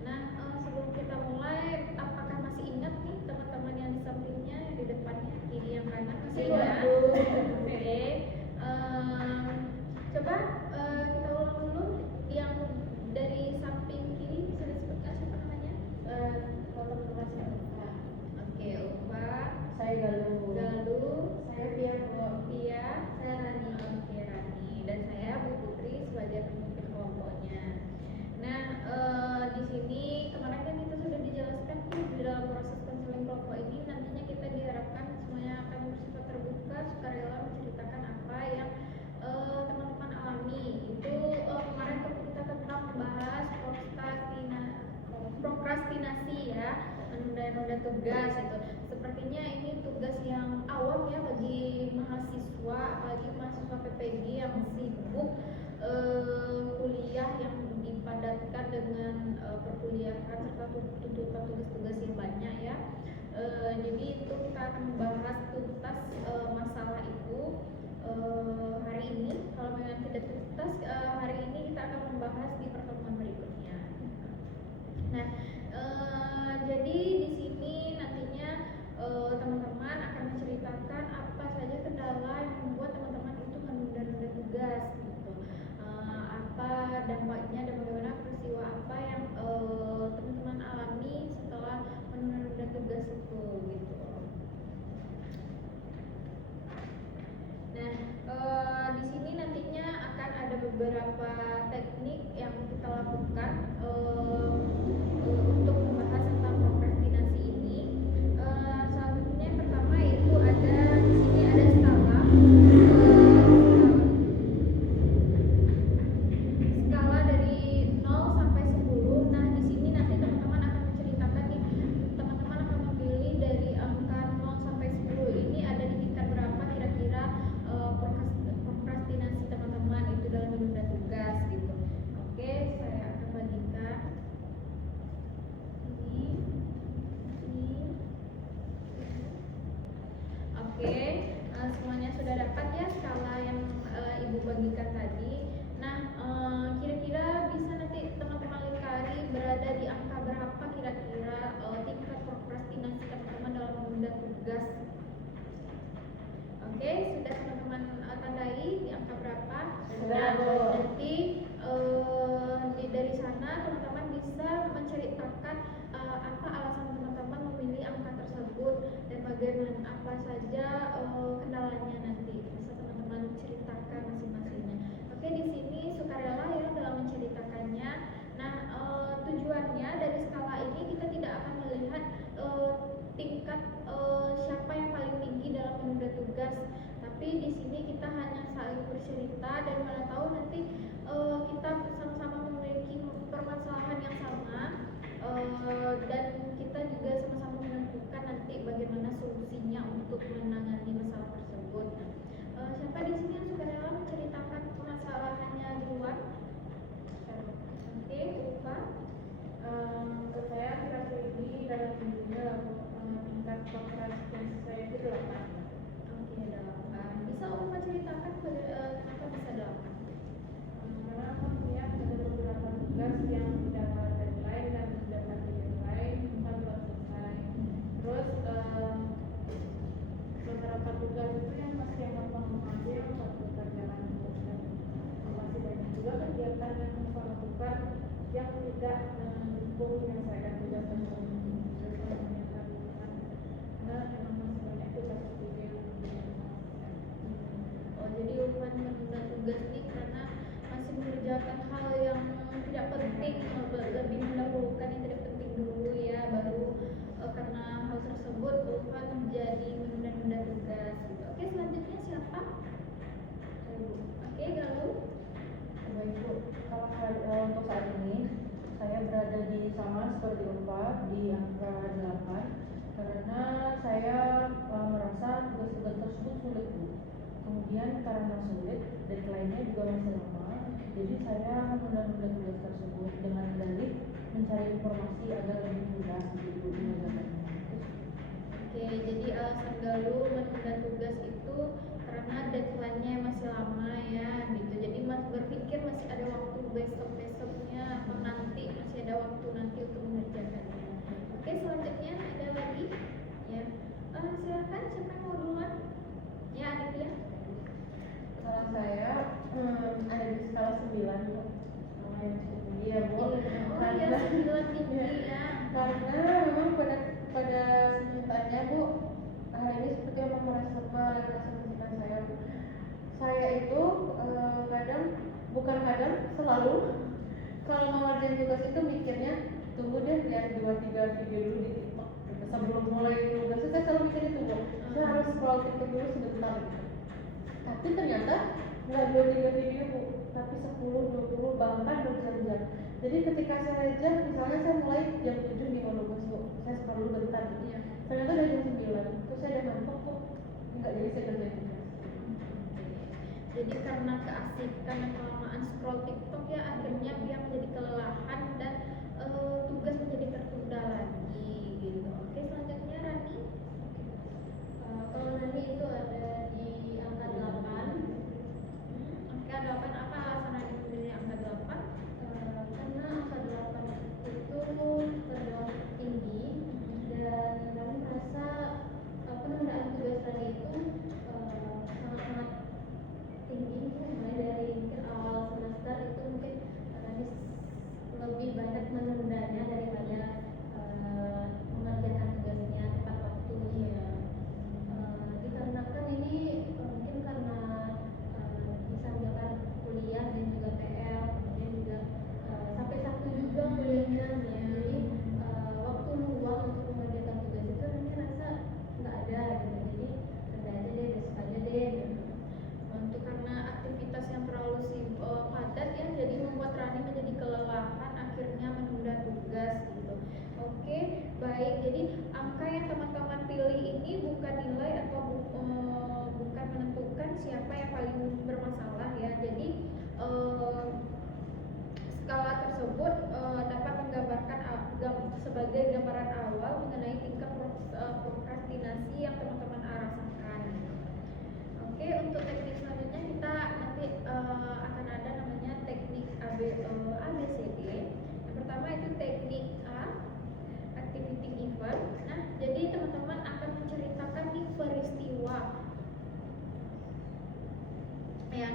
Nah, sebelum kita mulai, apakah masih ingat nih teman-teman yang di sampingnya, yang di depannya, kiri yang kanan masih ingat? Oke. Coba kita ulang dulu yang dari samping kiri bisa disebutkan siapa namanya? Kalau teman siapa? Oke, Ulfa. Saya Galuh. Saya Pia. Saya Rani. Oke, Rani. Dan saya Bu Putri sebagai pemimpin kelompoknya. Nah, di sini kemarin kan kita sudah dijelaskan tuh di dalam proses konseling kelompok ini nantinya kita diharapkan semuanya akan bersifat terbuka, sukarela menceritakan apa yang teman-teman alami. Itu kemarin kita tentang membahas prokrastinasi ya, menunda-nunda tugas itu. Sepertinya ini tugas yang awam ya bagi mahasiswa, apalagi mahasiswa PPG yang sibuk kuliah yang dipadatkan dengan perkuliahan serta tuntutan tugas-tugas yang banyak ya. Jadi itu kita akan membahas tuntas masalah itu hari ini. Kalau memang tidak tuntas hari ini kita akan membahas di pertemuan berikutnya. Nah, jadi di sini nantinya teman-teman akan menceritakan apa saja kendala yang membuat teman-teman itu menunda-nunda tugas gitu. Apa dampaknya dan bagaimana peristiwa apa yang teman-teman alami setelah menunda-nunda tugas itu gitu. Nah, di sini nantinya akan ada beberapa teknik yang kita lakukan untuk membahas tentang prokrastinasi ini. Salah satunya yang pertama itu ada di sini ada skala dari 0 sampai 10. Nah, di sini nanti teman-teman akan menceritakan nih, teman-teman akan memilih dari angka 0 sampai 10 ini ada di tingkat berapa kira-kira prokrastinasi teman-teman itu dalam menunda tugas gitu. Oke, saya akan bagikan ini. Oke, semuanya sudah dapat ya skala yang Ibu bagikan tadi. Nah, kira-kira bisa nanti teman-teman lingkari berada di angka berapa kira-kira tingkat prokrastinasi teman-teman dalam menunda tugas. Oke, sudah teman-teman tandai di angka berapa? Nah, nanti dari sana teman-teman bisa menceritakan apa alasan teman-teman memilih angka tersebut dan bagaimana apa saja kendalanya nanti bisa teman-teman ceritakan masing-masingnya. Oke, di sini sukarela ya dalam menceritakannya. Nah, tujuannya dari skala ini kita tidak akan melihat tingkat siapa yang paling tinggi dalam menunda tugas, tapi di sini kita hanya saling bercerita dan mana tahu nanti kita sama-sama memiliki permasalahan yang sama dan kita juga sama-sama menentukan nanti bagaimana solusinya untuk menangani masalah tersebut. Siapa di sini yang sukarela menceritakan permasalahannya duluan? Oke, Ulfa. Ke saya akhir-akhir ini dalam minggunya tingkat prokrastinasi saya itu 8. Oke, 8. Bisa Ulfa ceritakan kenapa bisa 8? Karena aku melihat ada beberapa tugas yang tidak deadline dan tidak ada deadline bukan belum selesai. Terus beberapa tugas itu yang masih gampang mengambil satu kerjaan dan masih banyak juga kegiatan yang saya lakukan yang tidak mendukung menyelesaikan tugas tersebut. Terus menyelesaikan karena memang masih banyak tugas yang Jadi Ulfa menunda tugas ini karena masih mengerjakan hal yang tidak penting, lebih mendahulukan yang tidak penting dulu ya, baru karena hal tersebut Ulfa menjadi menunda-nunda tugas. Oke, selanjutnya siapa? Oke, Galuh. Baik Bu, kalau untuk saat ini saya berada di sama seperti Ulfa di angka 8 karena saya merasa tugas-tugas tersebut sulit Bu. Kemudian karena sulit, deadline-nya juga masih lama, jadi saya menunda-nunda tugas tersebut dengan dalih mencari informasi agar lebih mudah gitu mengerjakannya. Oke, jadi alasan Galuh menunda tugas itu karena deadline-nya masih lama ya gitu. Jadi Mas berpikir masih ada waktu besok-besoknya atau nanti masih ada waktu nanti untuk mengerjakannya. Oke, selanjutnya ada lagi ya. Silakan siapa yang mau duluan? Ya, Aditya. Kalau saya ada di skala 9 Bu. Yang cukup tinggi ya Bu. Oh ya, 9 tinggi ya. Karena memang pada kenyataannya Bu, hari ini seperti yang merepresentasikan saya Bu. Saya itu kadang selalu kalau mau ngerjain tugas itu mikirnya tunggu deh lihat 2-3 video dulu di TikTok gitu. Sebelum mulai tugas saya selalu mikir itu Bu, saya harus scroll TikTok dulu sebentar gitu. Tapi ternyata nggak 2-3 video Bu, tapi 10-20 bahkan berjam-jam. Jadi ketika saya jam, misalnya saya mulai jam 7.15 Bu, saya scroll dulu bentar gitu ya. Ternyata udah jam 9, terus saya udah ngantuk Bu, nggak jadi saya kerjain tugas. Jadi karena keasikan dan kelamaan scroll TikTok ya akhirnya dia menjadi kelelahan dan tugas menjadi tertunda lagi gitu. Oke, selanjutnya Rani. Kalau Rani itu ada di angka 8. Angka 8 apa alasan Rani memilih angka 8? Karena angka 8 itu tergolong tinggi dan Rani merasa penundaan tugas Rani itu sangat-sangat tinggi, mulai dari mungkin awal semester itu mungkin Rani lebih banyak menundanya daripada mengerjakan tugasnya tepat waktunya. Dikarenakan ini mungkin karena disambilkan kuliah dan juga PR, kemudian juga sampai Sabtu juga kuliahnya ya. Jadi waktu luang untuk mengerjakan tugas itu Rani rasa nggak ada gitu. Jadi ada aja deh, besok aja deh gitu. Untuk karena aktivitas yang terlalu padat ya jadi membuat Rani menjadi kelelahan akhirnya menunda tugas gitu. Oke, baik. Jadi angka yang teman-teman pilih ini bukan nilai atau bukan menentukan siapa yang paling bermasalah ya. Jadi skala tersebut dapat menggambarkan sebagai gambaran awal mengenai tingkat prokrastinasi yang teman-teman rasakan. Oke, untuk teknik selanjutnya kita nanti akan ada namanya teknik ABCD. Yang pertama itu teknik A, activity event. Nah, jadi teman-teman akan menceritakan nih peristiwa ya,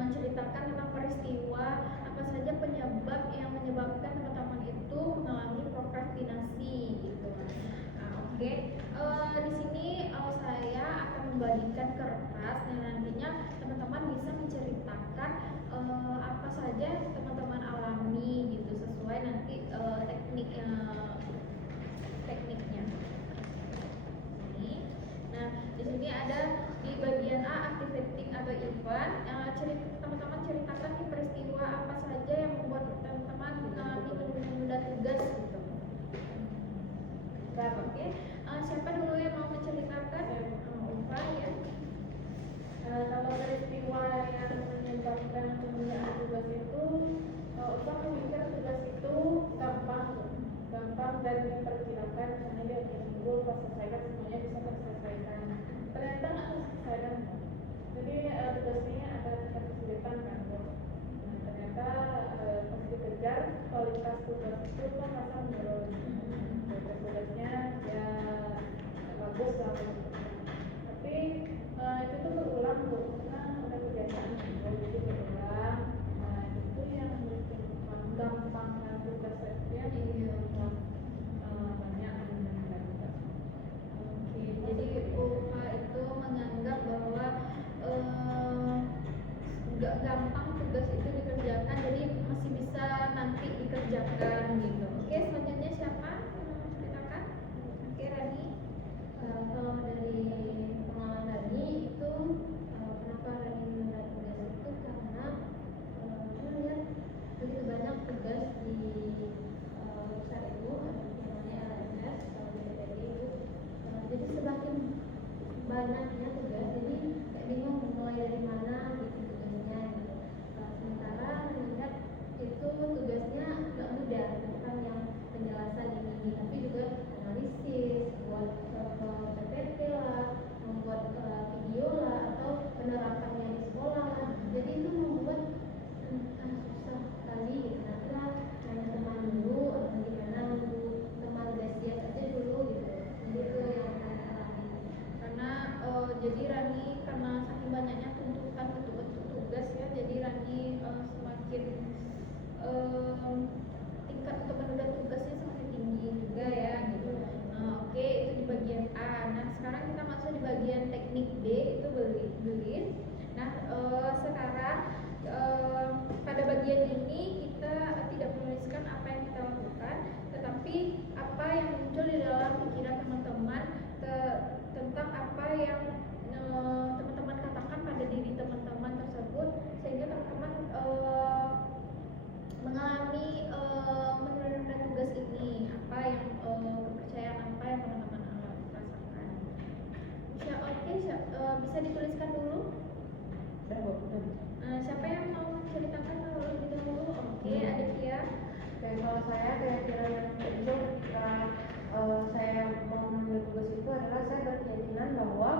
menceritakan tentang peristiwa apa saja penyebab yang menyebabkan teman-teman itu mengalami prokrastinasi gitu. Oke. Di sini saya akan membagikan kertas dan nantinya teman-teman bisa menceritakan apa saja teman-teman alami gitu sesuai nanti tekniknya. Ini. Nah, di sini ada di bagian A activating atau event. Teman-teman ceritakan nih peristiwa apa saja yang membuat teman-teman mengalami menunda tugas gitu. Oke. Siapa dulu yang mau menceritakan? Ufan ya. Kalau peristiwa yang menyebabkan penundaan tugas itu, Ufan memikir tugas itu gampang dan diperkirakan karena dia minggu pas selesaikan semuanya bisa terselesaikan. Ternyata nggak terselesaikan. Jadi tugasnya ada tingkat kesulitan kan. Nah, ternyata pas dikejar kualitas tugas itu kan masa menurun. Tugasnya ya bagus lah, tapi itu tuh berulang Bu, karena udah kebiasaan gitu, jadi berulang. Nah itu yang bikin gampangnya tugas saya banyak menunda. Oke, jadi UFA itu menganggap bahwa nggak gampang tugas itu dikerjakan, jadi masih bisa nanti dikerjakan gitu. Oke, selanjutnya siapa? Ceritakan. Oke, Rani. Kalau dari pengalaman Rani itu kenapa Rani menunda tugas itu karena saya melihat begitu banyak tugas di website itu namanya LMS kalau di DPD itu. Jadi semakin banyaknya tugas, jadi kayak bingung mulai dari mana gitu tugasnya gitu. Sementara melihat itu tugasnya nggak mudah, bukan yang penjelasan ini, tapi juga analisis, buat PPT lah, membuat video lah, atau teknik D itu gelis. Nah, sekarang pada bagian ini kita tidak menuliskan apa yang kita lakukan, tetapi apa yang muncul di dalam pikiran teman-teman tentang apa yang teman-teman katakan pada diri teman-teman tersebut, sehingga teman-teman mengalami menunda tugas ini, apa yang kepercayaan apa yang teman-teman rasakan. Bisa dituliskan dulu. Siapa yang mau menceritakan lebih dahulu? Oke, Aditya. Kalau saya keyakinan yang muncul ketika saya mau mengambil tugas itu adalah saya berkeyakinan bahwa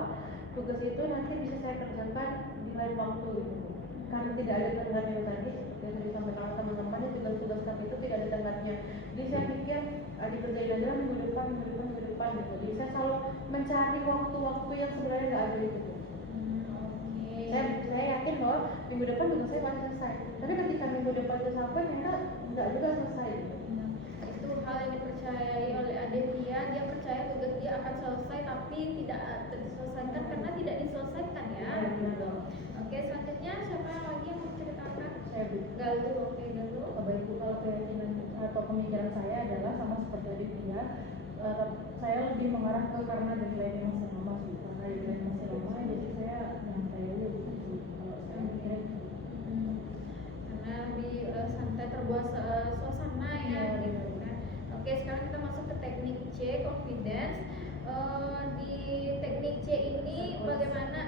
tugas itu nanti bisa saya kerjakan di lain waktu gitu. Karena tidak ada tenggatnya tadi, yang tadi sampaikan teman-teman, tugas-tugas kami itu tidak ada tenggatnya. Jadi saya pikir dikerjain aja minggu depan gitu. Jadi saya selalu mencari waktu-waktu yang sebenarnya nggak ada itu. Saya yakin bahwa minggu depan tugas saya pasti selesai. Tapi ketika minggu depan itu sampai, ternyata nggak juga selesai gitu. Itu hal yang dipercayai oleh Aditya. Dia percaya tugas dia akan selesai, tapi tidak terselesaikan karena tidak diselesaikan ya. Oke, selanjutnya siapa yang lagi yang mau menceritakan? Saya Galuh. Oke, Galuh. Baik, kalau keyakinan atau pemikiran saya adalah sama seperti Aditya, saya lebih mengarah ke karena deadline yang masih lama sih. Karena deadline masih lama, jadi saya nyantai aja gitu sih. Kalau saya mikirnya Karena lebih santai, terbuat suasana ya gitu kan. Oke, sekarang kita masuk ke teknik C, confidence. Di teknik C ini bagaimana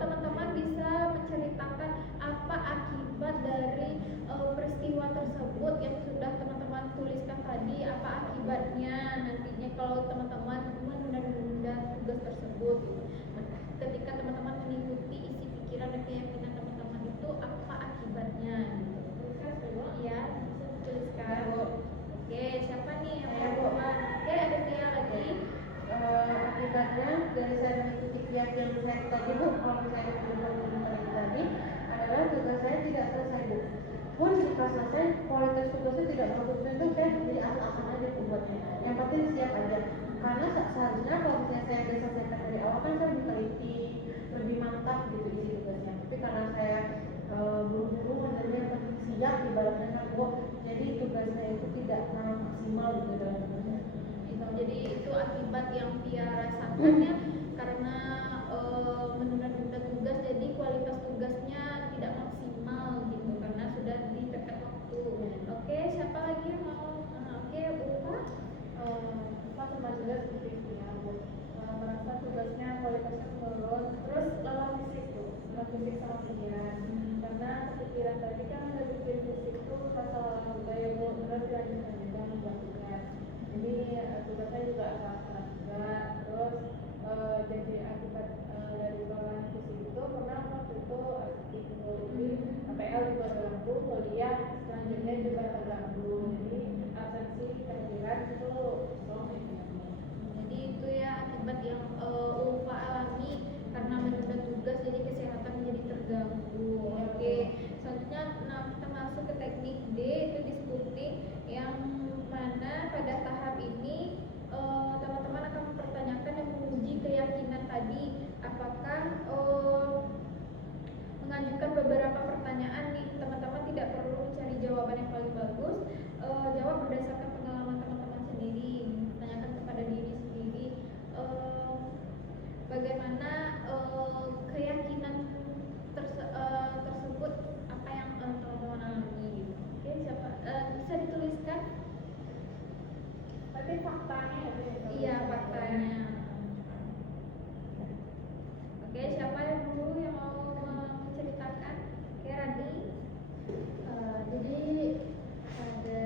teman-teman bisa menceritakan apa akibat dari peristiwa tersebut yang sudah teman-teman tuliskan tadi, apa akibatnya nantinya kalau teman-teman menunda tugas tersebut gitu. Nah, ketika teman-teman mengikuti isi pikiran dan keyakinan teman-teman itu apa akibatnya gitu. Tuliskan dulu ya, bisa dituliskan. Oke, siapa nih yang mau mulai? Oke, ada dia lagi. Akibatnya dari saya mengikuti keyakinan saya tadi Bu, kalau saya mengikuti tadi adalah tugas saya tidak selesai Bu. Pun jika selesai, kualitas tugasnya tidak bagus, itu saya jadi asal-asalan aja buatnya. Yang penting siap aja. Karena seharusnya kalau misalnya saya bisa selesaikan dari awal kan saya lebih teliti, lebih mantap gitu isi tugasnya. Tapi karena saya buru-buru menjadi yang penting siap ibaratnya Bu, jadi tugasnya itu tidak maksimal gitu dalam tugasnya. Jadi itu akibat yang dia rasakan ya, karena menunda-nunda tugas, jadi kualitas tugasnya tidak maksimal gitu karena sudah dipepet waktu. Oke, siapa lagi yang mau? Oke, Ulfa. Ulfa sama juga seperti itu ya Bu. Merasa tugasnya kualitasnya menurun, terus lelah fisik Bu, lelah fisik sama pikiran. Karena kepikiran tadi kan ada bikin fisik itu rasa lelah juga ya Bu, terus dilanjutkan juga membuat tugas. Jadi tugasnya juga agak juga, terus jadi akibat dari lelah fisik itu pernah waktu itu PL juga terganggu, kuliah selanjutnya juga terganggu, jadi absensi kehadiran itu strong ya. Jadi itu ya akibat yang Ulfa alami karena menunda tugas, jadi kesehatan menjadi terganggu. Oke, selanjutnya kita masuk ke teknik D, itu diskuting, yang mana pada tahap ini teman-teman akan mempertanyakan dan menguji keyakinan tadi. Apakah mengajukan beberapa pertanyaan nih, teman-teman tidak perlu mencari jawaban yang paling bagus, jawab berdasarkan pengalaman teman-teman sendiri, tanyakan kepada diri sendiri bagaimana keyakinan tersebut, apa yang teman-teman alami gitu. Oke, siapa bisa dituliskan? Tapi faktanya Iya, faktanya. Oke, siapa yang dulu yang mau menceritakan? Oke, Rani. Jadi ada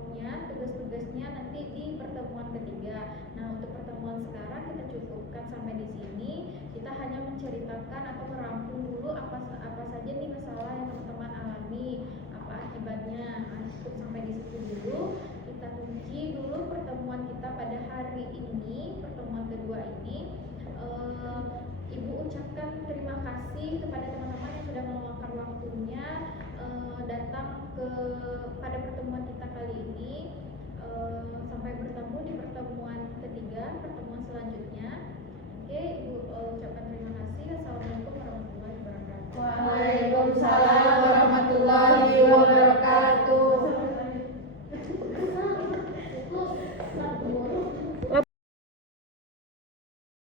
worknya, tugas-tugasnya nanti di pertemuan ketiga. Nah, untuk pertemuan sekarang kita cukupkan sampai di sini. Kita hanya menceritakan atau merangkum dulu apa saja nih masalah yang teman-teman alami, apa akibatnya. Nah, cukup sampai di situ dulu. Kita kunci dulu pertemuan kita pada hari ini, pertemuan kedua ini. Ibu ucapkan terima kasih kepada teman-teman yang sudah meluangkan waktunya datang pada pertemuan kita kali ini.